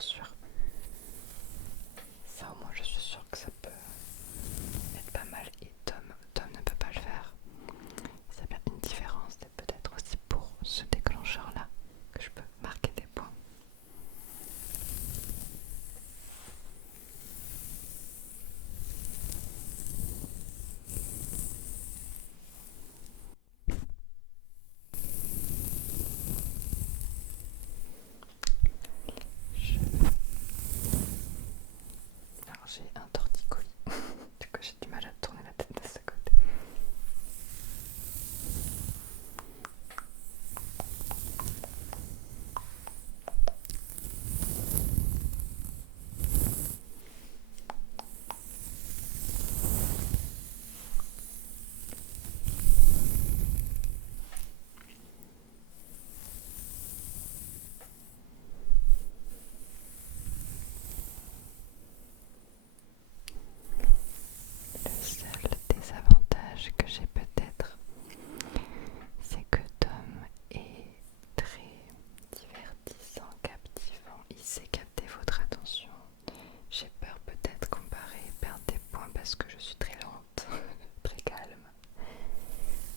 encore sûre. Ça au moins je suis sûre que ça peut être pas mal. Et Tom ne peut pas le faire. C'est bien une différence. C'est peut-être aussi pour ce déclencheur là que je peux marquer des points. Alors j'ai un torticolis, du coup j'ai du mal à tourner la tête de ce côté. Le seul désavantage que j'ai peut-être, c'est que Tom est très divertissant, captivant. Il sait capter votre attention. J'ai peur peut-être qu'on perdre des points parce que je suis très lente, très calme.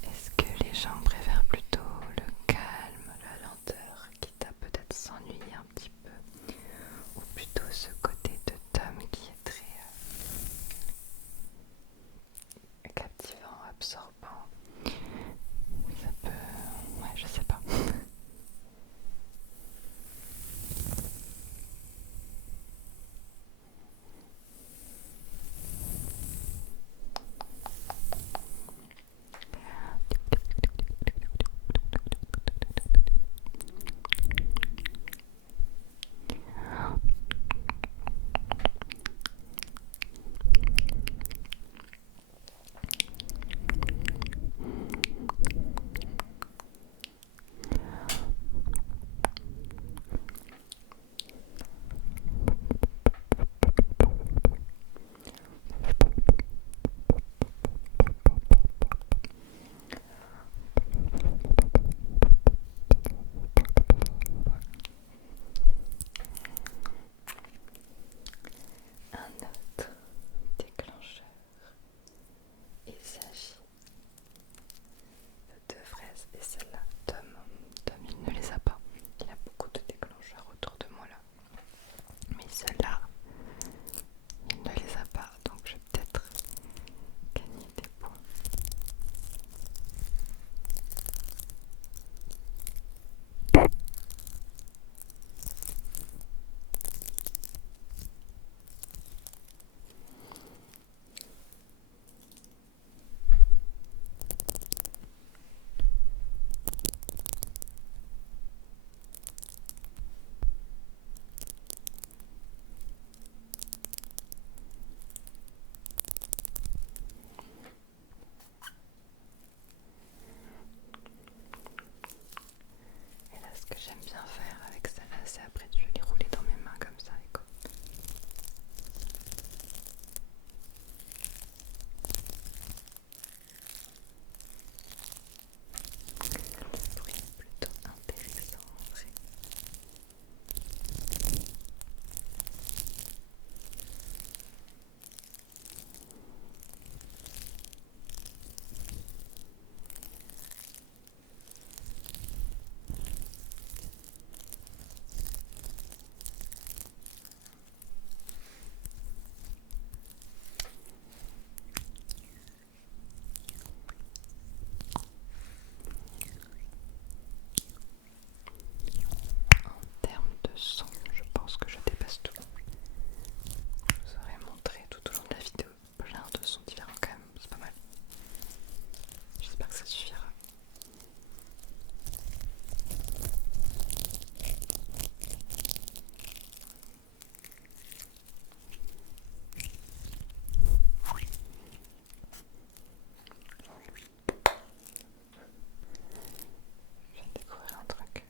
Est-ce que les gens préfèrent plutôt le calme, la lenteur, quitte à peut-être s'ennuyer un petit peu, ou plutôt ce côté de Tom qui est très captivant, absorbant? Ça peut... ouais, je sais pas. Un autre déclencheur. Il s'agit de deux fraises et celle-là, Tom il ne les a pas. Il a beaucoup de déclencheurs autour de moi là. Mais celle-là, il ne les a pas. Donc je vais peut-être gagner des points. Et là, ce que j'aime bien faire avec celle-là, c'est après je vais les rouler dans mes mains comme ça. Le bruit est plutôt intéressant en vrai. En termes de son, je pense que je dépasse tout. Je vous aurais montré tout au long de la vidéo plein de sons différents quand même, c'est pas mal. J'espère que ça suffira. Je viens de découvrir un truc.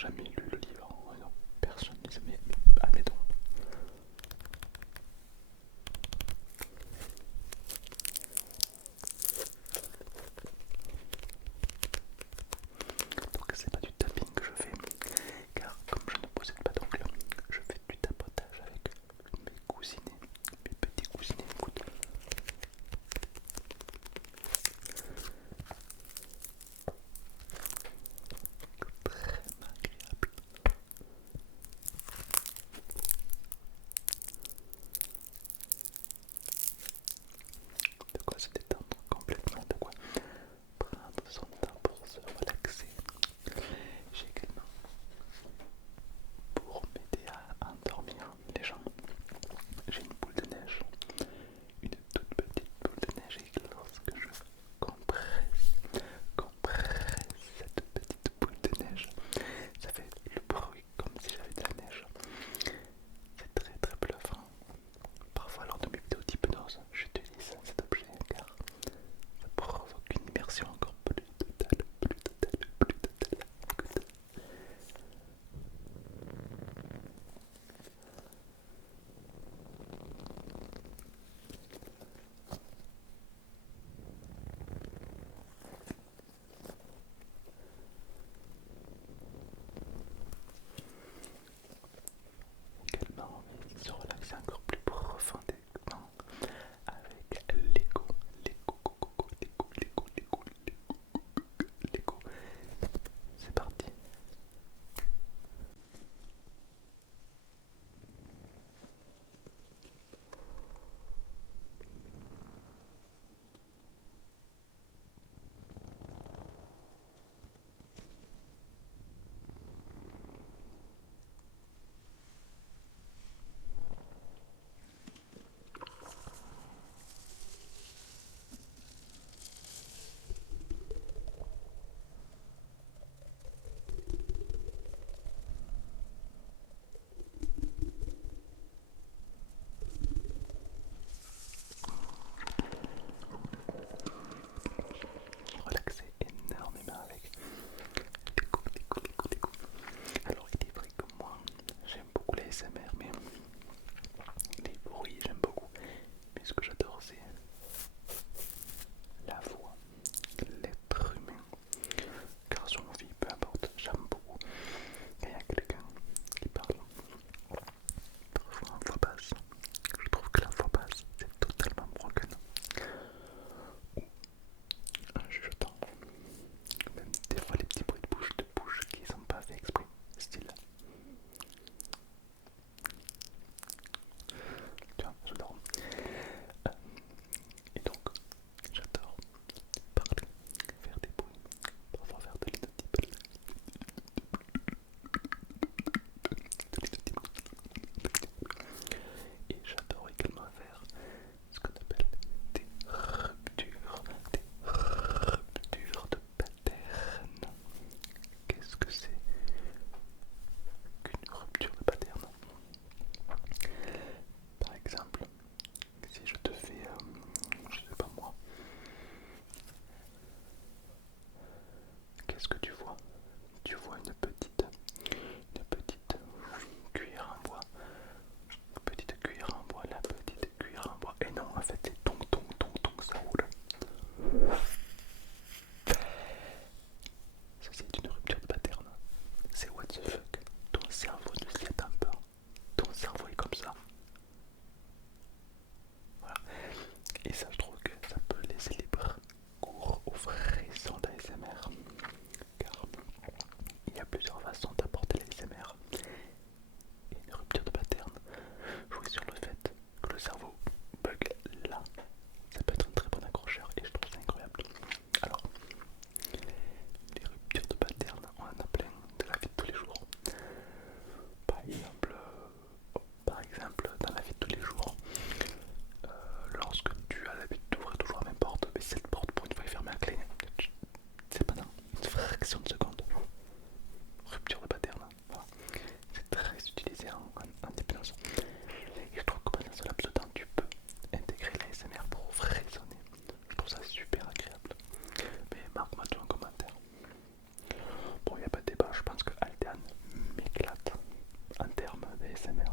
jamais lu le livre. Oh non, personne ne les mais admettons. Donc c'est pas du tapping que je fais, car comme je ne possède pas d'ongles, je fais du tapotage avec mes coussinets, mes petits coussinets. Écoute. Très agréable. De quoi se détendre complètement, de quoi prendre son temps pour se relaxer. J'ai également, pour m'aider à endormir les gens, j'ai une boule de neige, une toute petite boule de neige, et lorsque je compresse cette petite boule de neige, ça fait le bruit comme si j'avais de la neige. C'est très très bluffant. Parfois lors de mes vidéos d'hypnose, j'utilise cet objet car ça provoque une immersion encore plus totale, plus totale, plus totale. Écoute. Également, on va se relaxer encore plus profondément avec Lego, Lego, Lego, Lego, Lego, Lego, Lego. C'est parti. Relaxer énormément avec Lego, Lego, Lego, Lego. Alors il est vrai que moi, j'aime beaucoup les ASMR, mais les bruits j'aime beaucoup. Mais ce que j'adore c'est la voix, l'être humain. Garçon ou fille, peu importe, j'aime beaucoup. Quand il y a quelqu'un qui parle, parfois en voix basse, je trouve que la voix basse c'est totalement broken. Ou un chuchotant, même des fois les petits bruits de bouche qui sont pas faits exprès, style. Tu vois, j'adore. Et donc, j'adore parler, faire des bruits, parfois faire de l'inaudible. Et j'adore également faire ce qu'on appelle des ruptures de pattern. Qu'est-ce que c'est qu'une rupture de pattern? Par exemple, si je te fais, je sais pas moi, qu'est-ce que tu vois? Tu vois une petite cuillère en bois, petite cuillère en bois, la petite cuillère en bois, et non, en fait c'est tong tong tong tong, ça roule. Ceci est une rupture de pattern. C'est what the fuck. Ton cerveau ne s'y attend pas. Ton cerveau est comme ça. Voilà. Et ça, je trouve que ça peut laisser libre cours au vrai son d'ASMR. Car il y a plusieurs façons d'apporter l'ASMR. Et une rupture de pattern jouer sur le fait que le cerveau bug là. Ça peut être un très bon accrocheur et je trouve ça incroyable. Alors, les ruptures de pattern, on en a plein de la vie de tous les jours. Par exemple, dans la vie de tous les jours, lorsque tu as l'habitude d'ouvrir toujours la même porte, mais cette porte pour une fois est fermée à clé, c'est pas dans une fraction de seconde. Rupture de pattern, voilà. C'est très utilisé en hypnose. Et je trouve que pendant ce laps de temps, tu peux intégrer l'ASMR pour résonner. Je trouve ça super agréable. Mais marque-moi tout en commentaire. Bon, il n'y a pas de débat, je pense que Aldean l'ASMR.